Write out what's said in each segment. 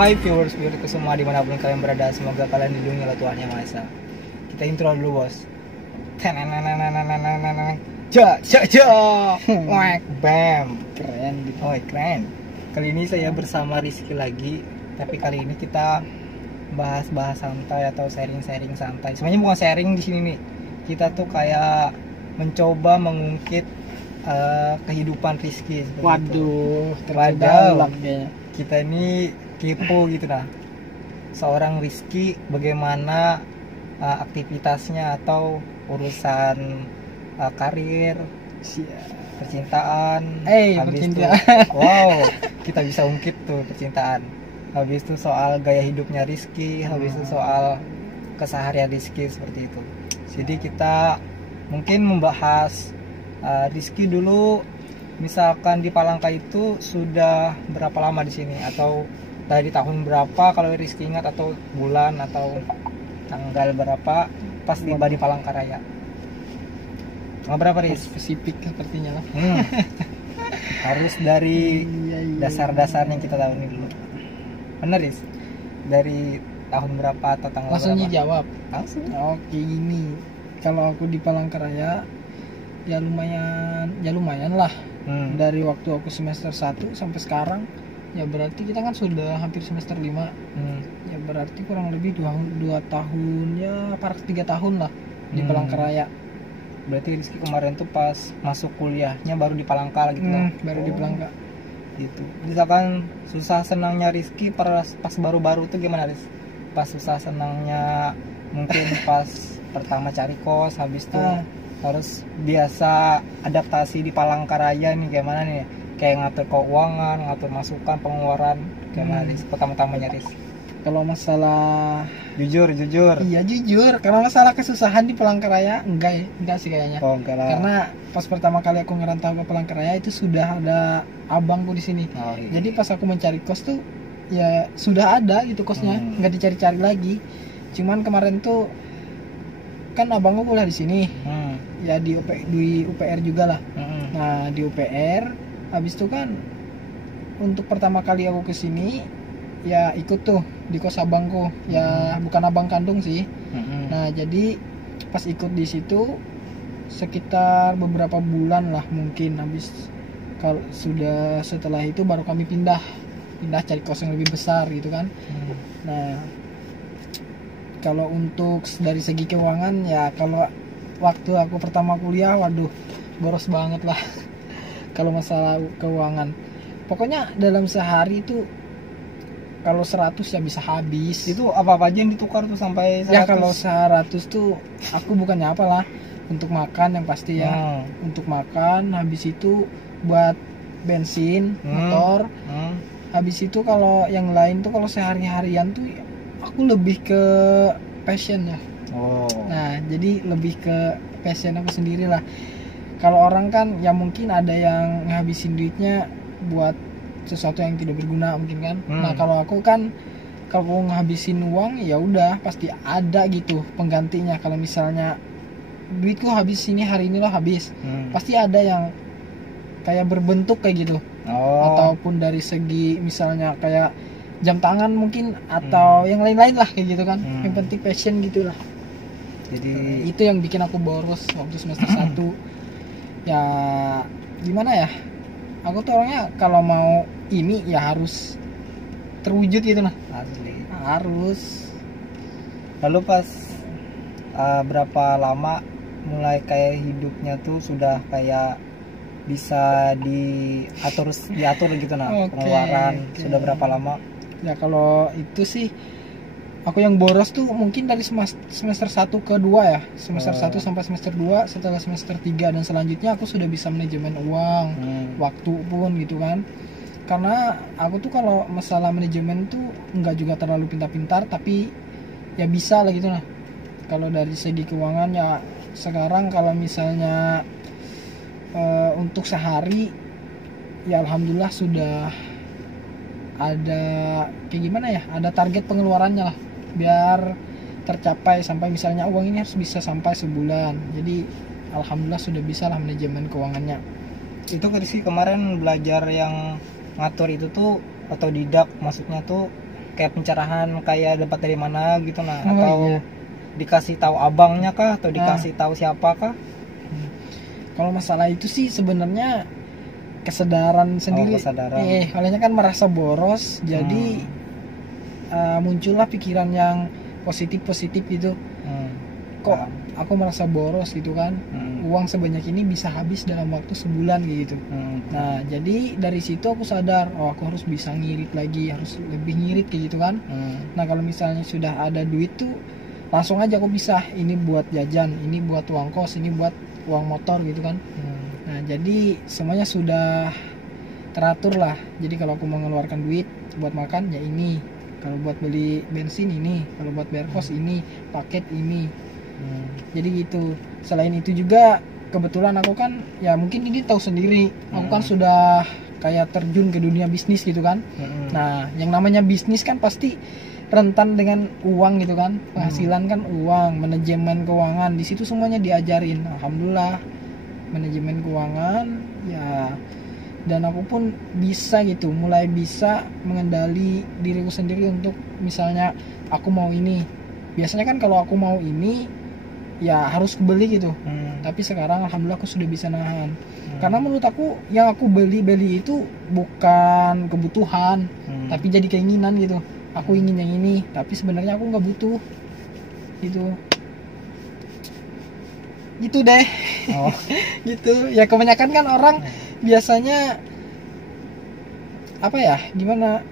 Hai viewers semua dimanapun kalian berada, semoga kalian dilindungi oleh Tuhan Yang Maha Esa. Kita intro dulu bos. Bam. Keren gitu. Oh keren. Kali ini saya bersama Rizky lagi, tapi kali ini kita bahas-bahas santai atau sharing-sharing santai. Sebenarnya bukan sharing di sini nih. Kita tuh kayak mencoba mengungkit kehidupan Rizky. Waduh, Padahal kayaknya. kita ini kepo gitu nah. Seorang Rizky bagaimana aktivitasnya atau urusan karir, percintaan, habis itu wow, kita bisa ungkit tuh percintaan. Habis itu soal gaya hidupnya Rizky, habis itu soal keseharian Rizky seperti itu. Jadi kita mungkin membahas Rizky dulu, misalkan di Palangka itu sudah berapa lama di sini atau dari tahun berapa kalau Rizky ingat, atau bulan atau tanggal berapa pas tiba di Palangkaraya? Tanggal berapa Riz? Spesifik sepertinya lah. Harus dari dasar-dasarnya kita tahu ini dulu. Bener Riz? Dari tahun berapa atau tanggal Langsung berapa? dijawab. Langsung. Oke, ini kalau aku di Palangkaraya ya lumayan lah. Dari waktu aku semester 1 sampai sekarang ya berarti kita kan sudah hampir semester 5. Ya berarti kurang lebih 2 tahun ya, par 3 tahun lah di Palangkaraya. Berarti Rizky kemarin tuh pas masuk kuliahnya baru di Palangka gitu lah. Baru di Palangka. Gitu. Misalkan susah senangnya Rizky pas baru-baru tuh gimana Riz? Pas susah senangnya mungkin pas pertama cari kos, habis itu harus biasa adaptasi di Palangkaraya nih gimana nih? Kayak ngatur keuangan, ngatur masukan, pengeluaran, gimana Riz? Pertama-tamanya Riz? Kalau masalah jujur. Iya jujur, karena masalah kesusahan di Palangkaraya enggak sih kayaknya. Oh, enggak lah. Karena pas pertama kali aku ngerantau ke Palangkaraya itu sudah ada abangku di sini. Oh, iya. Jadi pas aku mencari kos tuh ya sudah ada gitu kosnya, nggak dicari-cari lagi. Cuman kemarin tuh kan abangku kuliah di sini. Ya di UPR juga lah. Nah, di UPR habis itu kan untuk pertama kali aku ke sini ya ikut tuh di kos abangku, ya bukan abang kandung sih. Nah jadi pas ikut di situ sekitar beberapa bulan lah mungkin, habis kalau sudah setelah itu baru kami pindah cari kos yang lebih besar gitu kan. Nah kalau untuk dari segi keuangan ya, kalau waktu aku pertama kuliah waduh boros banget lah kalau masalah keuangan. Pokoknya dalam sehari itu kalau 100 ya bisa habis. Itu apa-apa aja yang ditukar tuh sampai 100? Ya kalau 100 tuh aku bukannya apalah, untuk makan yang pasti ya. Untuk makan, habis itu buat bensin motor. Habis itu kalau yang lain tuh kalau sehari-harian tuh aku lebih ke passion ya. Nah jadi lebih ke passion aku sendiri lah. Kalau orang kan ya mungkin ada yang ngabisin duitnya buat sesuatu yang tidak berguna mungkin kan. Nah kalau aku kan kalau ngabisin uang ya udah pasti ada gitu penggantinya. Kalau misalnya duitku habis ini hari ini loh habis, pasti ada yang kayak berbentuk kayak gitu. Ataupun dari segi misalnya kayak jam tangan mungkin atau yang lain-lain lah kayak gitu kan. Yang penting passion gitulah. Jadi itu yang bikin aku boros waktu semester 1. Ya gimana ya, aku tuh orangnya kalau mau ini ya harus terwujud gitu nah. Asli. Harus. Lalu pas berapa lama mulai kayak hidupnya tuh sudah kayak bisa diatur gitu nah, pengeluaran. Sudah berapa lama? Ya kalau itu sih aku yang boros tuh mungkin dari semester 1 ke 2 ya. Semester 1 sampai semester 2, setelah semester 3 dan selanjutnya aku sudah bisa manajemen uang, waktu pun gitu kan. Karena aku tuh kalau masalah manajemen tuh enggak juga terlalu pintar-pintar, tapi ya bisa lah gitu lah. Kalau dari segi keuangan ya sekarang kalau misalnya untuk sehari ya alhamdulillah sudah ada kayak gimana ya, ada target pengeluarannya lah biar tercapai sampai misalnya uang ini harus bisa sampai sebulan. Jadi alhamdulillah sudah bisa lah manajemen keuangannya. Itu Rizky kemarin belajar yang ngatur itu tuh otodidak, maksudnya tuh kayak pencerahan kayak dapat dari mana gitu nah, Oh, atau iya. dikasih tahu abangnya kah atau dikasih tahu siapa kah? Kalau masalah itu sih sebenarnya kesadaran sendiri. Kesadaran. Kalian kan merasa boros, jadi muncullah pikiran yang positif gitu. Kok aku merasa boros gitu kan? Uang sebanyak ini bisa habis dalam waktu sebulan gitu. Nah, jadi dari situ aku sadar, oh aku harus bisa ngirit lagi, harus lebih ngirit kayak gitu kan. Nah, kalau misalnya sudah ada duit tuh langsung aja aku bisa, ini buat jajan, ini buat uang kos, ini buat uang motor gitu kan. Nah, jadi semuanya sudah teratur lah. Jadi kalau aku mengeluarkan duit buat makan ya ini, kalau buat beli bensin ini, kalau buat bayar kos ini, paket ini. Jadi gitu. Selain itu juga kebetulan aku kan ya mungkin ini tahu sendiri, aku kan sudah kayak terjun ke dunia bisnis gitu kan. Nah, yang namanya bisnis kan pasti rentan dengan uang gitu kan. Penghasilan kan uang, manajemen keuangan, di situ semuanya diajarin. Alhamdulillah manajemen keuangan ya, dan aku pun bisa gitu, mulai bisa mengendali diriku sendiri untuk misalnya aku mau ini. Biasanya kan kalau aku mau ini ya harus beli gitu. Tapi sekarang alhamdulillah aku sudah bisa nahan. Karena menurut aku yang aku beli itu bukan kebutuhan, tapi jadi keinginan gitu. Aku ingin yang ini, tapi sebenarnya aku nggak butuh gitu. Gitu deh. Gitu ya, kebanyakan kan orang biasanya apa ya, gimana,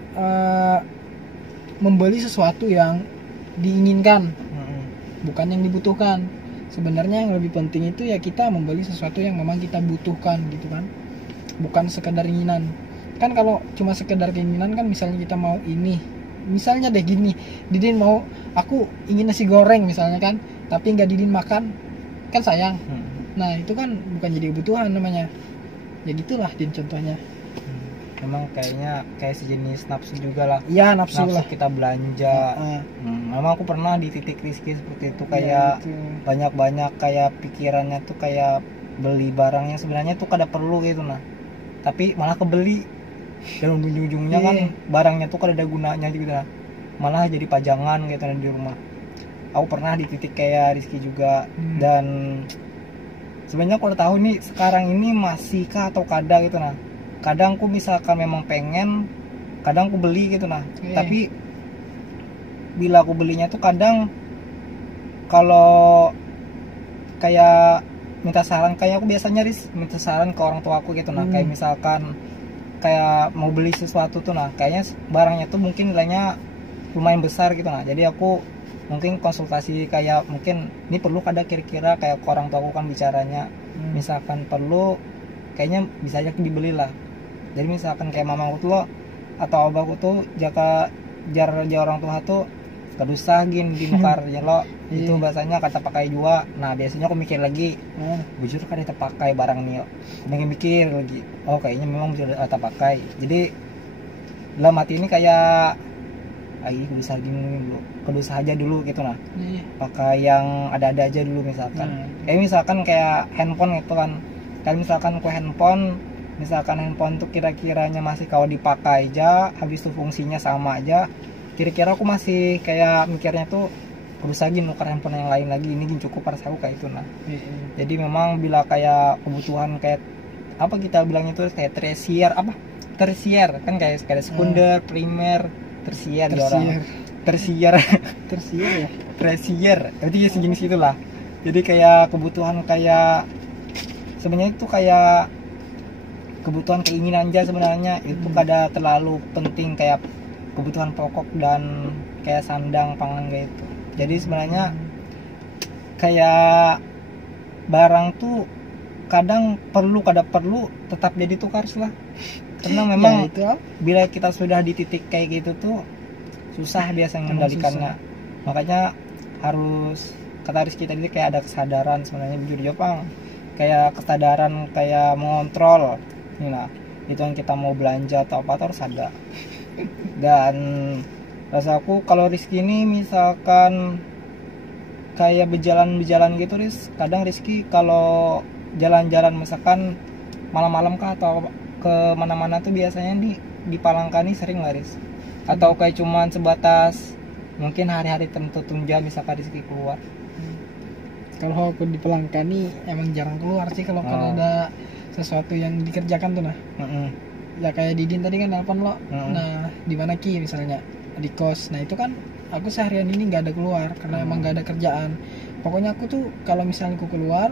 membeli sesuatu yang diinginkan, bukan yang dibutuhkan. Sebenarnya yang lebih penting itu ya kita membeli sesuatu yang memang kita butuhkan gitu kan, bukan sekedar keinginan. Kan kalau cuma sekedar keinginan kan, misalnya kita mau ini, misalnya deh gini, Didin mau, aku ingin nasi goreng misalnya kan, tapi nggak Didin makan, kan sayang. Nah itu kan bukan jadi kebutuhan namanya. Ya gitulah Din contohnya. Memang kayaknya kayak sejenis nafsu juga lah. Iya, nafsu lah kita belanja. Memang aku pernah di titik Rizky seperti itu, kayak gitu. banyak kayak pikirannya tuh kayak beli barangnya sebenarnya tuh kada perlu gitu nah, tapi malah kebeli, dan ujung-ujungnya kan barangnya tuh kada ada gunanya gitu nah, malah jadi pajangan gitu nah di rumah. Aku pernah di titik kayak Rizky juga. Dan sebenarnya aku udah tahu nih sekarang ini masih kah atau kada gitu nah. Kadang aku misalkan memang pengen, kadang aku beli gitu nah. Tapi bila aku belinya tuh kadang kalau kayak minta saran, kayak aku biasanya minta saran ke orang tua aku gitu nah. Kayak misalkan kayak mau beli sesuatu tuh nah, kayaknya barangnya tuh mungkin nilainya lumayan besar gitu nah. Jadi aku mungkin konsultasi kayak, mungkin ini perlu kada kira-kira, kayak ke orang tua aku kan bicaranya. Misalkan perlu, kayaknya bisa aja dibeli lah. Jadi misalkan kayak mamaku tuh atau abahku tuh jaka jar orang tua tuh kedusah gin dinukar ya lo itu bahasanya kata pakai jua. Nah biasanya aku mikir lagi, bujur kan kita pakai barang nih, mikir lagi, oh kayaknya memang bujur kata pakai. Jadi dalam hati ini kayak kedusah gini dulu, kedusah aja dulu gitu nah. Pakai yang ada-ada aja dulu misalkan. Kayak misalkan kayak handphone gitu kan. Kayak misalkan ku handphone tuh kira-kiranya masih kalau dipakai aja, habis itu fungsinya sama aja, kira-kira aku masih kayak mikirnya tuh harus lagi nukar handphone yang lain lagi, ini cukup pada aku kayak itu nah. Jadi memang bila kayak kebutuhan kayak apa kita bilangnya tuh kayak tersier kan, kayak sekunder, primer, tersier ya. Berarti ya sejenis itulah. Jadi kayak kebutuhan kayak sebenarnya itu kayak kebutuhan keinginan aja sebenarnya, itu kada terlalu penting kayak kebutuhan pokok dan kayak sandang pangan kayak itu. Jadi sebenarnya kayak barang tuh kadang perlu kada perlu tetap jadi tukar lah. Karena memang bila kita sudah di titik kayak gitu tuh susah biasanya mengendalikannya. Makanya harus, kata Rizky tadi kayak ada kesadaran sebenarnya, jujur Jepang, kayak kesadaran kayak mengontrol. Nah, itu yang kita mau belanja atau apa harus ada. Dan rasaku kalau Rizky ini misalkan kayak berjalan gitu kadang Rizky kalau jalan-jalan misalkan malam-malam kah atau ke mana-mana tuh biasanya di Palangka nih sering lah atau kayak cuman sebatas mungkin hari-hari tertentu tunja misalkan rezeki keluar. Kalau aku di pelangkan nih emang jarang keluar sih kalau ada sesuatu yang dikerjakan tuh nah. Ya kayak Didin tadi kan nelpon lo. Nah, di mana Ki misalnya di kos. Nah, itu kan aku seharian ini nggak ada keluar karena emang nggak ada kerjaan. Pokoknya aku tuh kalau misalnya aku keluar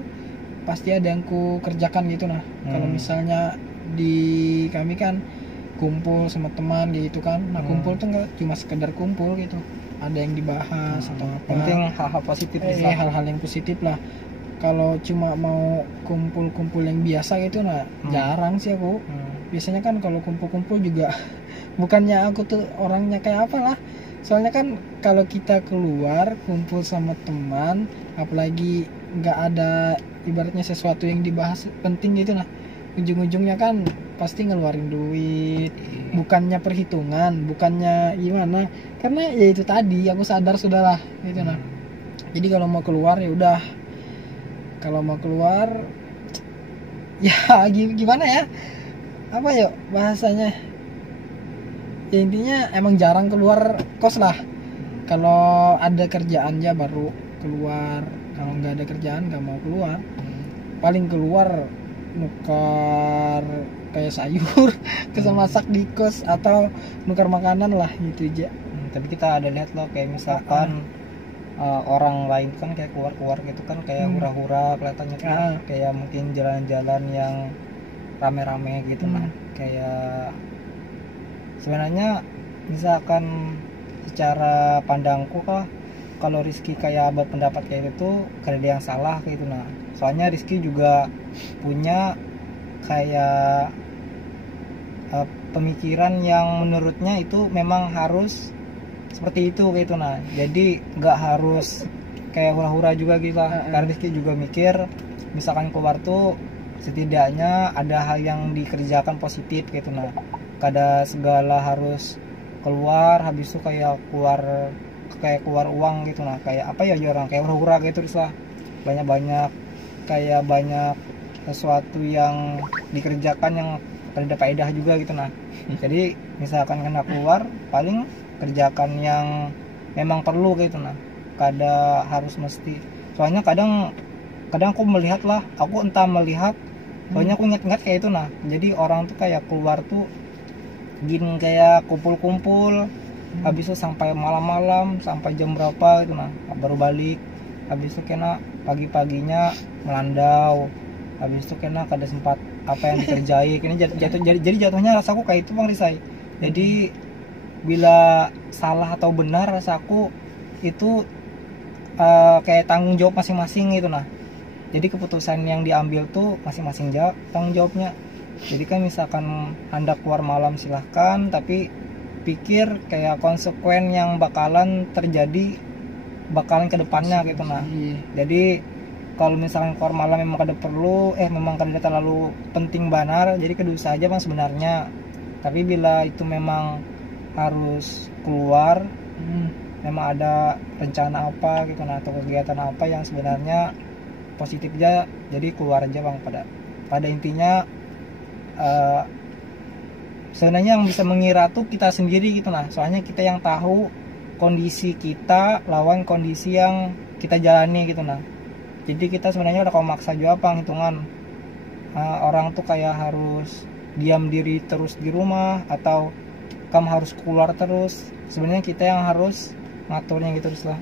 pasti ada yang ku kerjakan gitu nah. Kalau misalnya di kami kan kumpul sama teman gitu kan. Nah, kumpul tuh nggak cuma sekedar kumpul gitu. Ada yang dibahas atau apa. Penting hal-hal positif hal-hal yang positif lah. Kalau cuma mau kumpul-kumpul yang biasa gitu nah jarang sih aku. Biasanya kan kalau kumpul-kumpul juga bukannya aku tuh orangnya kayak apa lah. Soalnya kan kalau kita keluar kumpul sama teman, apalagi nggak ada ibaratnya sesuatu yang dibahas penting gitu lah, ujung-ujungnya kan pasti ngeluarin duit, bukannya perhitungan, bukannya gimana, karena ya itu tadi aku sadar sudahlah gitu nah. Jadi kalau mau keluar ya udah, kalau mau keluar ya gimana ya, apa yuk bahasanya, ya intinya emang jarang keluar kos lah. Kalau ada kerjaan ya baru keluar, kalau nggak ada kerjaan nggak mau keluar. Paling keluar nukar kayak sayur bisa masak di kos atau nukar makanan lah gitu aja. Tapi kita ada lihat loh kayak misalkan orang lain kan kayak keluar gitu kan kayak hura-hura kelihatannya kan kayak mungkin jalan-jalan yang rame-rame gitu nah. Kayak sebenarnya misalkan secara pandangku kalau Rizky kayak berpendapat kayak gitu karena dia yang salah kayak gitu nah. Soalnya Rizky juga punya kayak pemikiran yang menurutnya itu memang harus seperti itu kayak gitu nah. Jadi nggak harus kayak hura-hura juga gitu lah. Karena Rizky juga mikir misalkan keluar tuh setidaknya ada hal yang dikerjakan positif gitu nah. Kada segala harus keluar habis itu kayak keluar uang gitu nah, kayak apa ya orang kayak hura-hura gitu terus lah, banyak kayak banyak sesuatu yang dikerjakan yang ada faedah juga gitu nah. Jadi misalkan kena keluar paling kerjakan yang memang perlu gitu nah, kada harus mesti. Soalnya kadang aku melihat lah, aku entah melihat soalnya aku ingat kayak itu nah. Jadi orang tuh kayak keluar tuh gini kayak kumpul-kumpul habis itu sampai malam-malam sampai jam berapa gitu nah baru balik. Habis itu kena pagi-paginya melandau, habis itu kena kada sempat apa yang dikerjai kini jadi jatuhnya rasaku kayak itu Bang Risai. Jadi bila salah atau benar rasaku itu kayak tanggung jawab masing-masing gitu nah. Jadi keputusan yang diambil tuh masing-masing tanggung jawabnya. Jadi kan misalkan hendak keluar malam silahkan, tapi pikir kayak konsekuen yang bakalan terjadi bakalan ke depannya gitu nah. Jadi kalau misalkan keluar malam memang kada perlu, memang kada terlalu penting benar, jadi kedusa aja Bang sebenarnya. Tapi bila itu memang harus keluar, memang ada rencana apa gitu nah, atau kegiatan apa yang sebenarnya positif aja, jadi keluar aja Bang. Pada intinya sebenarnya yang bisa mengira tuh kita sendiri gitu nah. Soalnya kita yang tahu kondisi kita lawan kondisi yang kita jalani gitu nah. Jadi kita sebenarnya udah kalau maksa juga apa hitungan orang tuh kayak harus diam diri terus di rumah atau kamu harus keluar terus. Sebenarnya kita yang harus ngaturnya gitu terus lah.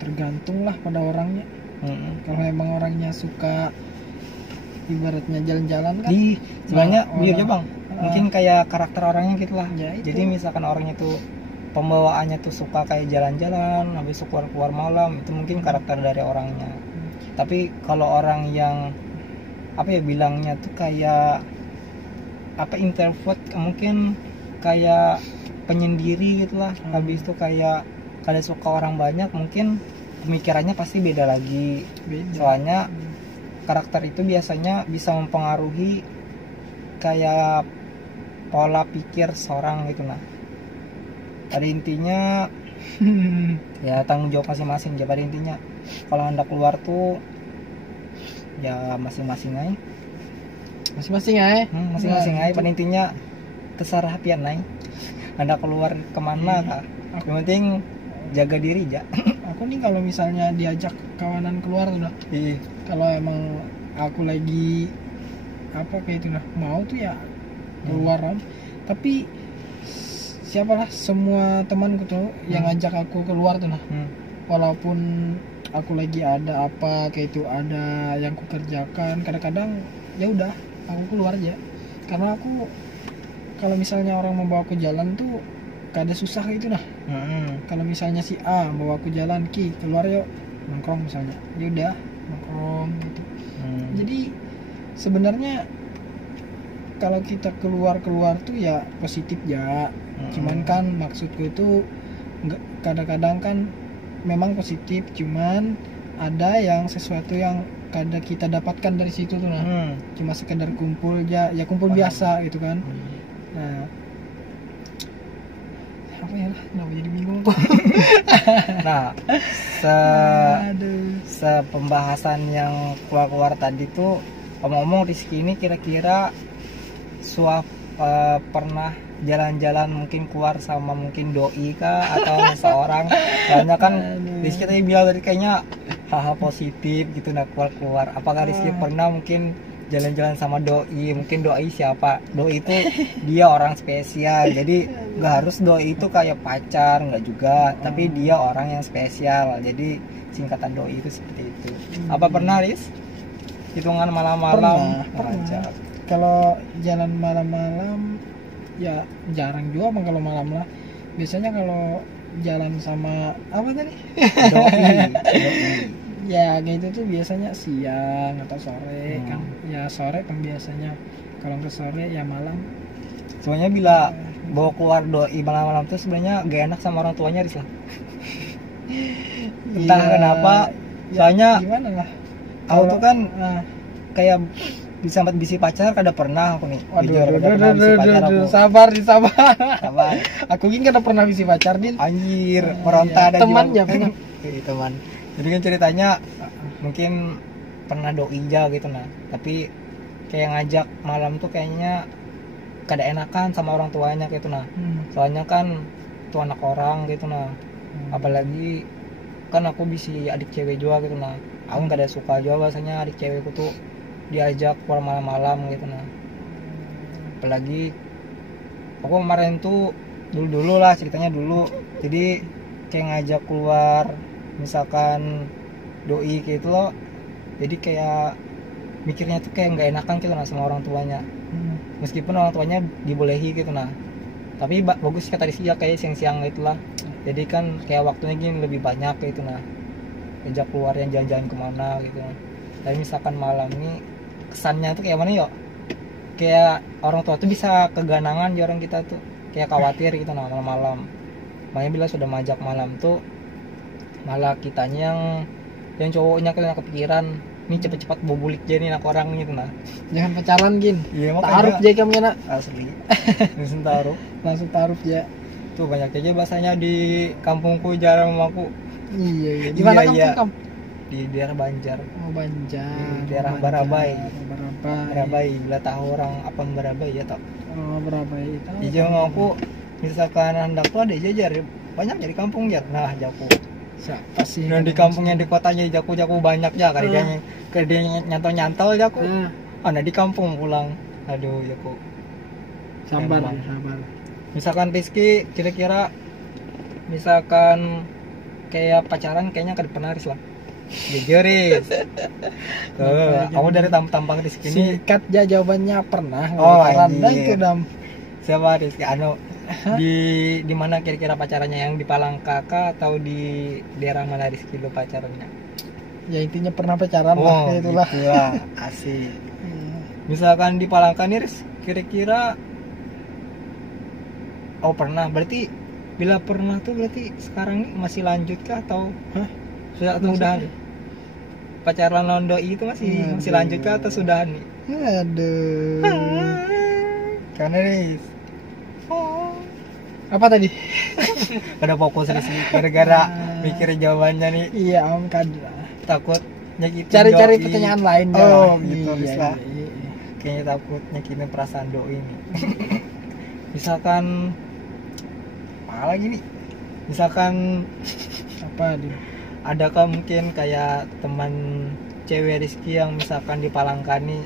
Tergantung lah pada orangnya. Kalau emang orangnya suka ibaratnya jalan-jalan kan sebenarnya beliau aja Bang, mungkin kayak karakter orangnya gitulah ya. Jadi misalkan orangnya tuh pembawaannya tuh suka kayak jalan-jalan habis itu keluar malam, itu mungkin karakter dari orangnya. Tapi kalau orang yang apa ya bilangnya tuh kayak apa introvert, mungkin kayak penyendiri gitulah, habis itu kayak kada suka orang banyak, mungkin pemikirannya pasti beda lagi. Soalnya karakter itu biasanya bisa mempengaruhi kayak pola pikir seorang gitu nah. Pada intinya ya tanggung jawab masing-masing ya. Pada intinya kalau hendak keluar tuh ya masing-masing aja. Masing-masing aja. Pada intinya kesarahatian Anda keluar kemana kah? Yang penting jaga diri ya. Aku nih kalau misalnya diajak kawanan keluar tuh dah, Iya. kalau emang aku lagi apa kayak itu dah mau tuh ya keluar Om. Tapi siapalah semua temanku tuh yang ngajak aku keluar tuh nah, walaupun aku lagi ada apa kayak itu, ada yang ku kerjakan, kadang-kadang ya udah aku keluar aja, karena aku kalau misalnya orang membawa aku jalan tuh kada susah gitu nah. Kalau misalnya si A bawa aku jalan, Ki keluar yuk nongkrong misalnya, ya udah nongkrong gitu. Jadi sebenarnya kalau kita keluar tuh ya positif ya. Cuman kan maksudku itu kadang-kadang kan memang positif, cuman ada yang sesuatu yang kadang kita dapatkan dari situ tuh nah. Cuma sekedar kumpul ya kumpul biasa gitu kan. Nah, apa ya lah, kenapa jadi bingung kok. Nah, pembahasan yang keluar tadi tuh, ngomong-ngomong Rizky ini kira-kira pernah jalan-jalan mungkin keluar sama mungkin doi kah atau seseorang? Soalnya kan Rizky tadi bilang tadi kayaknya hal-hal positif gitu nah keluar. Apakah Rizky pernah mungkin jalan-jalan sama doi? Mungkin doi siapa? Doi itu dia orang spesial. Jadi nggak harus doi itu kayak pacar, nggak juga. Tapi dia orang yang spesial. Jadi singkatan doi itu seperti itu. Apa pernah Riz? Hitungan malam-malam? Pernah. Kalau jalan malam-malam ya jarang juga bang kalau malam lah. Biasanya kalau jalan sama apa tadi? Doi. Ya gitu tuh biasanya siang atau sore kan. Ya sore kan biasanya. Kalau ke sore ya malam. Sebenarnya bila bawa keluar doi malam-malam tuh sebenarnya gak enak sama orang tuanya Riz lah. Entah kenapa. Soalnya gimana lah? Aku tuh kan kayak disambat bisi pacar kada pernah aku nih. Waduh, sabar. Aku ini kada pernah bisi pacar din. Anjir, meronta ada teman ya banyak. Teman. Jadi kan ceritanya mungkin pernah doi aja gitu nah. Tapi kayak ngajak malam tuh kayaknya kada enakan sama orang tuanya gitu nah. Soalnya kan tuh anak orang gitu nah. Apalagi kan aku bisi adik cewek juga gitu nah. Aku kada suka juga bahasanya adik cewekku tuh diajak keluar malam-malam gitu nah. Apalagi aku kemarin tuh dulu lah ceritanya dulu. Jadi kayak ngajak keluar misalkan doi kayak itu loh. Jadi kayak mikirnya tuh kayak nggak enakan gitu nah sama orang tuanya. Meskipun orang tuanya dibolehi gitu nah. Tapi bagus kata Rizky ya kayak siang-siang gitulah. Jadi kan kayak waktunya gini lebih banyak gitu nah. Ajak keluar yang jalan-jalan kemana gitu nah. Tapi misalkan malam nih kesannya tuh kayak mana yuk? Kayak orang tua tuh bisa keganangan ya orang kita tuh. Kayak khawatir gitu nah malam-malam. Makanya bila sudah majak malam tuh malah kitanya yang cowoknya kena kepikiran nih cepet-cepet bobulik jadi nak orang gitu nah. Jangan pacaran gin. Iya taruh aja kamu nak. Asli. Langsung taruh ya. Tuh banyak aja bahasanya di kampungku jarang mamaku. Iya. Di mana kampung? Di daerah Banjar. Oh Banjar. Di daerah Barabai. Bila tahu orang apa Barabai ya tau. Oh Barabai tahu. Iya aku misalkan hendak tuh ada jajar banyak dari kampung jar. Nah jaku. Siapa sih? Dan di kampungnya di kotanya jaku banyak ya karena dia nyantol jaku. Nah di kampung pulang. Aduh jaku. Sabar. Misalkan Rizky kira-kira misalkan kayak pacaran kayaknya kada pernah Riz lah. Jujur Riz. Kamu dari tampang Rizky ini singkat aja jawabannya pernah. Oh itu dam. Siapa Rizky? Di mana kira-kira pacarannya, yang di Palangka atau di daerah mana Rizky lo pacarannya? Ya intinya pernah pacaran lah itulah. Gitu lah. Asik. Misalkan di Palangka nih Riz, kira-kira pernah. Berarti bila pernah tuh berarti sekarang nih masih lanjut kah atau sudah atau udah pacaran lawan doi itu masih lanjut kah atau sudah nih? Aduh. Karena Riz. Apa tadi? Ada fokus Riz gara-gara mikir jawabannya nih. Iya om kada. Takut nyakitin cari doi. Pertanyaan lain gitu Riz lah. Kayaknya takut nyakitin perasaan doi nih. Misalkan apa lagi nih, misalkan Apa Din? adakah mungkin kayak teman cewek Rizky yang misalkan di Palangkani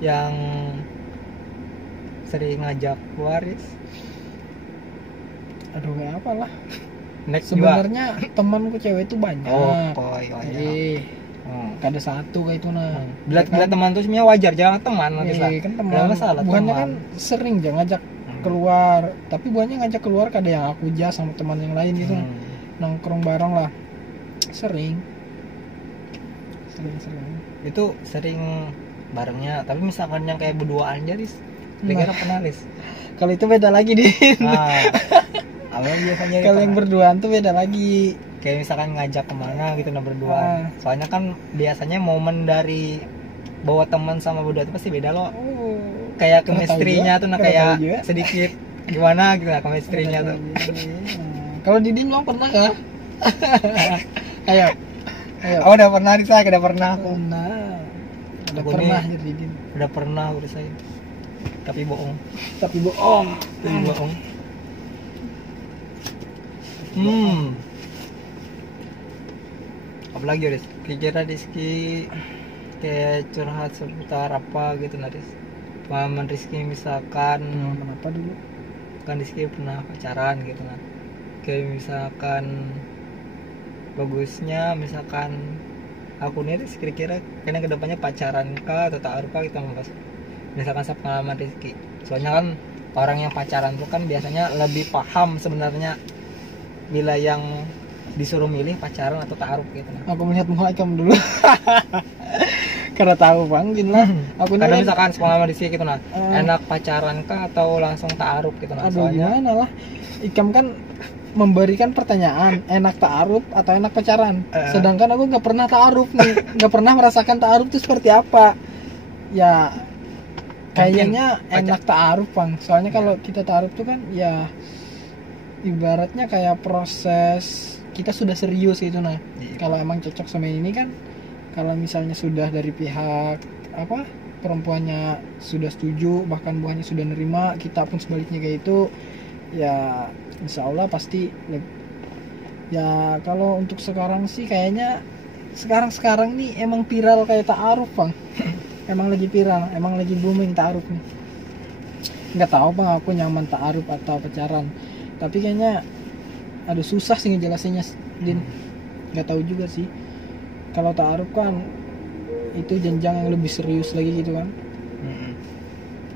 yang sering ngajak keluar, Riz? Aduh nggak apa lah. Next juga. Sebenarnya temanku cewek itu banyak. Oh iya. Ada satu kayak itu nah. Bila teman tuh sebenarnya wajar, jangan teman nanti lah. Kan teman. Gak masalah. Bukannya teman. kan sering jangan ngajak keluar, tapi bukannya ngajak keluar kada yang aku aja sama teman yang lain gitu. Nongkrong bareng lah. Sering. Itu sering barengnya, tapi misalkan yang kayak berduaan aja, Riz. Kira-kira pernah, Riz? Kalau itu beda lagi Din. Nah, apa biasanya Kalau yang berduaan tuh beda lagi. Kayak misalkan ngajak kemana gitu nah berduaan. Soalnya kan biasanya momen dari bawa teman sama berdua itu pasti beda loh. Kayak chemistry-nya tuh nah kayak sedikit gimana gitu lah chemistry-nya tuh. Kalau Didi bilang pernah kah? Ayo. Oh, udah pernah nih saya, udah pernah. Udah pernah jadi Didi. Udah pernah udah saya. Tapi bohong. Apalagi Riz? Kira-kira Rizky kayak curhat seputar apa gitu nah, Riz? Pengalaman Rizky misalkan apa dulu? Kan Rizky pernah pacaran gitu nah. Kayak misalkan bagusnya misalkan aku nih Riz, kira-kira kayaknya kedepannya pacaran kah atau ta'aruf kah, kita membahas misalkan pengalaman Rizky. Soalnya kan orang yang pacaran tuh kan biasanya lebih paham sebenarnya bila yang disuruh milih pacaran atau ta'aruf gitu nah. Aku melihat muka Ikam dulu. Karena tahu Bang, gini lah. Aku Karena misalkan pengalaman Rizky gitu nah, enak pacaran kah atau langsung ta'aruf gitu nah. Aduh gimana lah. Ikam kan memberikan pertanyaan enak ta'aruf atau enak pacaran. Sedangkan aku nggak pernah ta'aruf nih, nggak pernah merasakan ta'aruf itu seperti apa. Ya kayaknya enak ta'aruf Bang. Soalnya kalau kita ta'aruf tuh kan ya ibaratnya kayak proses kita sudah serius gitu nah. Kalau emang cocok sama ini kan, kalau misalnya sudah dari pihak apa perempuannya sudah setuju, bahkan buahnya sudah nerima, kita pun sebaliknya kayak itu, ya insya Allah pasti. Ya kalau untuk sekarang sih kayaknya sekarang nih emang viral kayak ta'aruf Bang. Emang lagi viral, emang lagi booming ta'aruf nih. Nggak tahu Bang aku nyaman ta'aruf atau pacaran, tapi kayaknya aduh susah sih ngejelasinnya Din. Nggak tahu juga sih. Kalau ta'aruf kan itu jenjang yang lebih serius lagi gitu kan.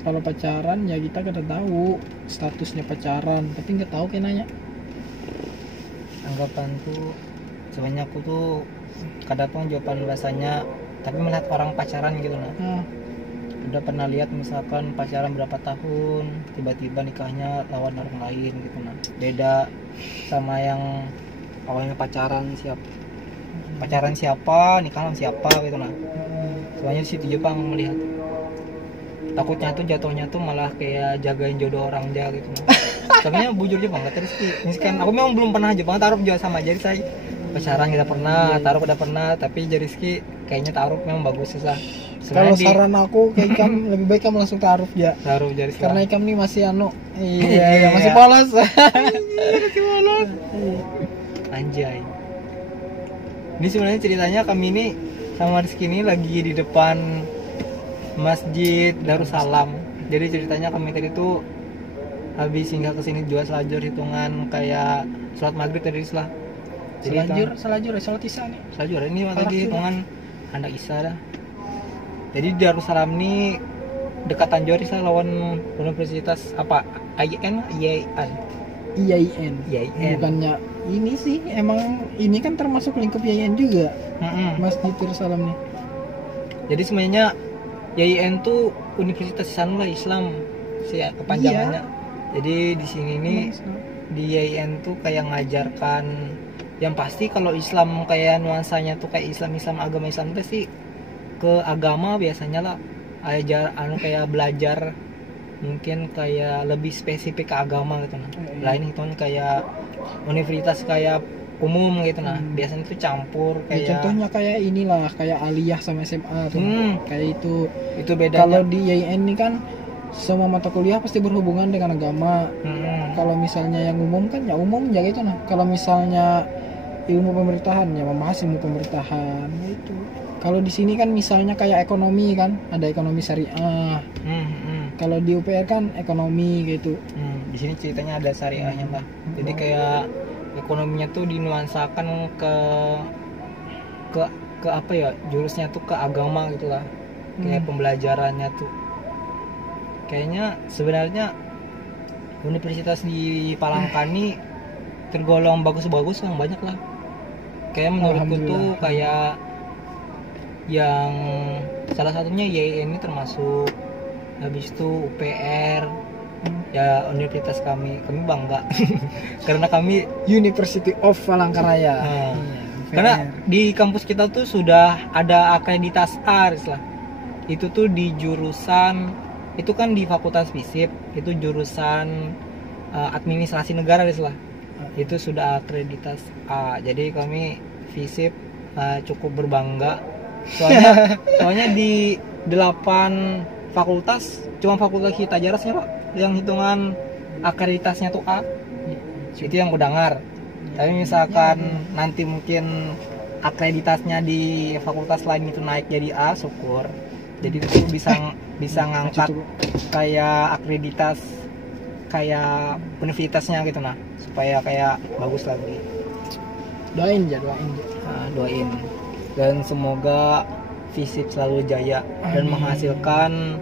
Kalau pacaran ya kita kada tahu statusnya pacaran, tapi nggak tahu kayak nanya. Anggapanku sebenarnya aku tuh kadang jawaban bahasanya, tapi melihat orang pacaran gitu nah. Udah pernah lihat misalkan pacaran berapa tahun, tiba-tiba nikahnya lawan orang lain gitu nah. Beda sama yang awalnya pacaran siapa, nikah sama siapa gitu nah. Soalnya di situ juga melihat. Takutnya tuh jatuhnya tuh malah kayak jagain jodoh orang aja gitu. Sebenarnya bujur aja banget Rizky. Misalkan aku memang belum pernah aja banget taruh juga sama, jadi saya pacaran kita pernah, taruh udah pernah, tapi jadi Rizky kayaknya taruh memang bagus susah. Kalau saran aku kayak Ikam lebih baik kamu langsung taruh ya. Taruh jadi karena Ikam nih masih iya masih polos. Masih polos. Anjay. Ini sebenarnya ceritanya kami ini sama Rizky ini lagi di depan Masjid Darussalam. Jadi ceritanya kami tadi tuh habis singgah ke sini jual selajur hitungan kayak sholat maghrib tadi lah. Selajur sholat isya nih. Selajur ini tadi hitungan hendak isya dah. Jadi Darussalam nih dekat Tanjung Rizal lawan Universitas apa? IAIN. Bukannya ini sih, emang ini kan termasuk lingkup IAIN juga. Masjid Darussalam nih. Jadi sebenarnya IAIN tuh Universitas Sanula Islam sih kepanjangannya. Iya. Jadi di sini nih di IAIN tuh kayak ngajarkan yang pasti kalau Islam kayak nuansanya tuh kayak Islam agama Islam itu sih ke agama biasanya lah. Kayak belajar mungkin kayak lebih spesifik ke agama gitu nah. Lain itu kayak universitas kayak umum gitu nah. Biasanya itu campur kayak contohnya kayak inilah kayak aliyah sama SMA tuh. Kayak itu bedanya. Kalau di IAIN ini kan semua mata kuliah pasti berhubungan dengan agama. Kalau misalnya yang umum kan ya umum ya gitu nah. Kalau misalnya ilmu pemerintahan ya membahas ilmu pemerintahan gitu. Kalau di sini kan misalnya kayak ekonomi kan, ada ekonomi syariah. Kalau di UPR kan ekonomi gitu. Di sini ceritanya ada syariahnya lah. Jadi kayak ekonominya tuh dinuansakan ke apa ya, jurusnya tuh ke agama gitulah. Kayak pembelajarannya tuh. Kayaknya sebenarnya universitas di Palangkaraya tergolong bagus-bagus yang banyak lah. Kayak menurutku tuh kayak yang salah satunya YIN ini termasuk, habis itu UPR ya universitas kami bangga karena kami University of Palangkaraya. Karena di kampus kita tuh sudah ada akreditasi A lah. Itu tuh di jurusan itu kan di Fakultas FISIP itu jurusan administrasi negara lah. Itu sudah akreditasi A. Jadi kami FISIP cukup berbangga. Soalnya di 8 fakultas cuma fakultas kita aja rasanya Pak yang hitungan akreditasnya tuh A. Itu yang udangar. Tapi misalkan nanti mungkin akreditasnya di fakultas lain itu naik jadi A, syukur. Jadi itu bisa ngangkat kayak akreditas kayak universitasnya gitu nah, supaya kayak bagus lagi. Doain. Doain. Dan semoga FISIP selalu jaya dan menghasilkan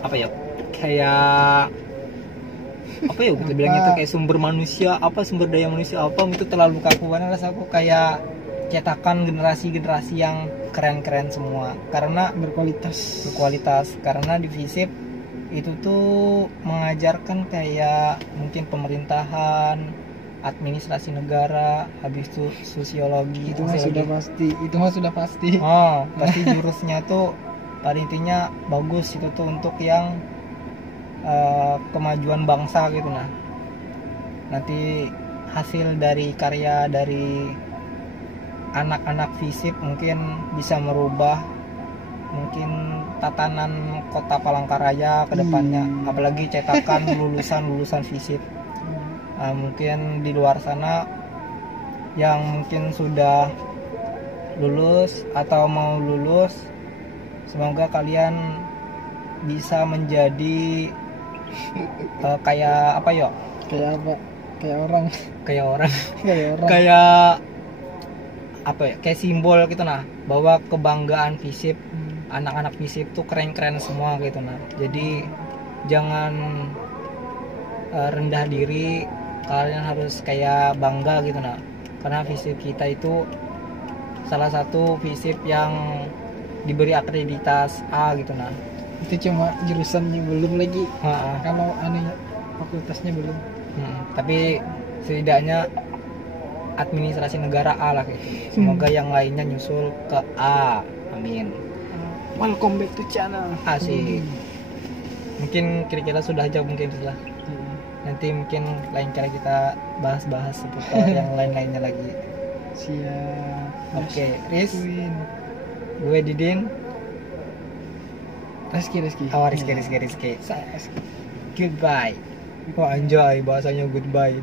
apa ya, kayak apa ya kita bilangnya itu kayak sumber daya manusia apa itu terlalu kaku karena rasaku kayak cetakan generasi yang keren-keren semua karena berkualitas karena di FISIP itu tuh mengajarkan kayak mungkin pemerintahan, administrasi negara, habis itu sosiologi. Itu mah sudah pasti. Pasti jurusnya tuh pada intinya bagus itu tuh untuk yang kemajuan bangsa gitu nah. Nanti hasil dari karya dari anak-anak FISIP mungkin bisa merubah mungkin tatanan kota Palangkaraya ke depannya, apalagi cetakan lulusan FISIP. Mungkin di luar sana yang mungkin sudah lulus atau mau lulus, semoga kalian bisa menjadi kayak apa ya? Kayak orang. Kayak apa ya? Kayak simbol gitu nah, bahwa kebanggaan FISIP, anak-anak FISIP tuh keren-keren semua gitu nah. Jadi jangan rendah diri, kalian harus kayak bangga gitu nah. Karena FISIP kita itu salah satu FISIP yang diberi akreditas A gitu nah. Itu cuma jurusannya belum lagi. Kalau fakultasnya belum. Tapi setidaknya administrasi negara A lah gitu. Semoga yang lainnya nyusul ke A. Amin. Welcome back to channel. Asik. Mungkin kira-kira sudah aja mungkin setelah. Nanti mungkin lain kali kita bahas-bahas seputar yang lain-lainnya lagi. Siap. Oke, Riz. Gue Didin. Rizky. Rizky. Goodbye. Wah anjay bahasanya goodbye.